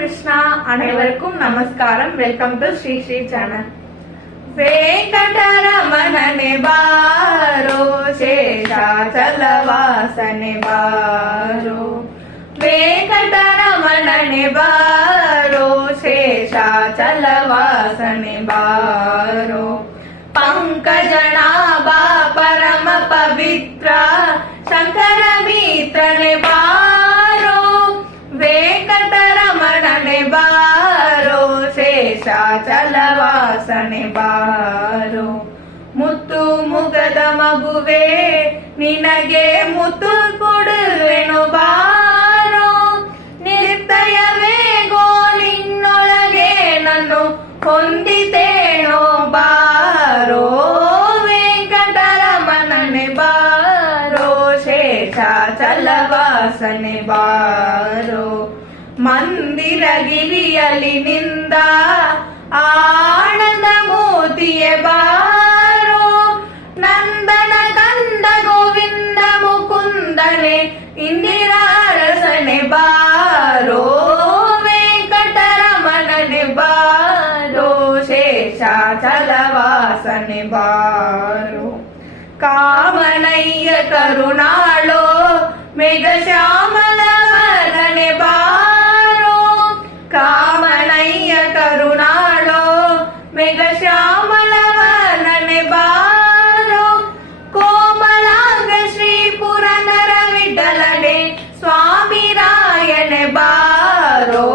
கிருஷ்ணா. அனைவருக்கும் நமஸ்காரம். Welcome to Sri Sri channel. वेंकटरमणने बारो शेषाचलवासने बारो वेंकटरमणने बारो शेषाचलवासने बारो पंकजनाभा परम पवित्र शंकर मित्रने बारो वेंकटरमणने बारो शेषाचलवासने बारो मुत्तु मुगद मगुवे निनगे मुत्तु कोडुवेनु बारो निर्दयवे ಗೋಲಿನ್ನೊಳಗೆ ನನ್ನು ಹೊಂದಿತೇನೋ ಬಾರೋ ವೆಂಕಟರಮಣನೆ ಬಾರೋ ಶೇಷಾಚಲವಾಸನೆ ಬಾರೋ ಮಂದಿರ ಗಿರಿಯಲಿ ನಿಂದ ಆನಂದ ಮೂರ್ತಿಯೇ ಬಾರೋ ನಂದನ ಕಂದ ಗೋವಿಂದ ಮುಕುಂದನೆ ಇಂದಿರಾ ಅರಸನೆ ಬಾರೋ ವೆಂಕಟರಮಣನೆ ಬಾರೋ ಶೇಷಾಚಲವಾಸನೆ ಬಾರೋ ಕಾಮನಯ್ಯ ಕರುಣಾಳೋ ಮೇಘ ಶ್ಯಾಮಲ ವರ್ಣನೆ ಬಾರೋ ಕಾಮನಯ್ಯ ಕರುಣಾಳೋ ಮೇಘ ಶ್ಯಾಮಲ ವರ್ಣನೆ ಬಾರೋ ಕೋಮಲಾಂಗ ಶ್ರೀ ಪುರಂದರ ವಿಠಲನೆ ಸ್ವಾಮಿ ರಾಯನೆ ಬಾರೋ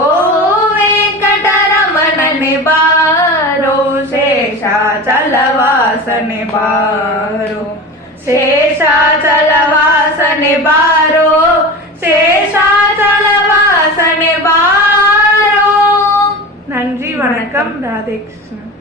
ವೆಂಕಟರಮಣನೆ ಬಾರೋ ಶೇಷಾಚಲವಾಸನೆ ಬಾರೋ ಶೇಷಾಚಲವಾಸನೆ ಬಾರೋ ಶೇಷಾಚಲವಾಸನೆ ಬಾರೋ. நன்றி, வணக்கம், ராதே கிருஷ்ணன்.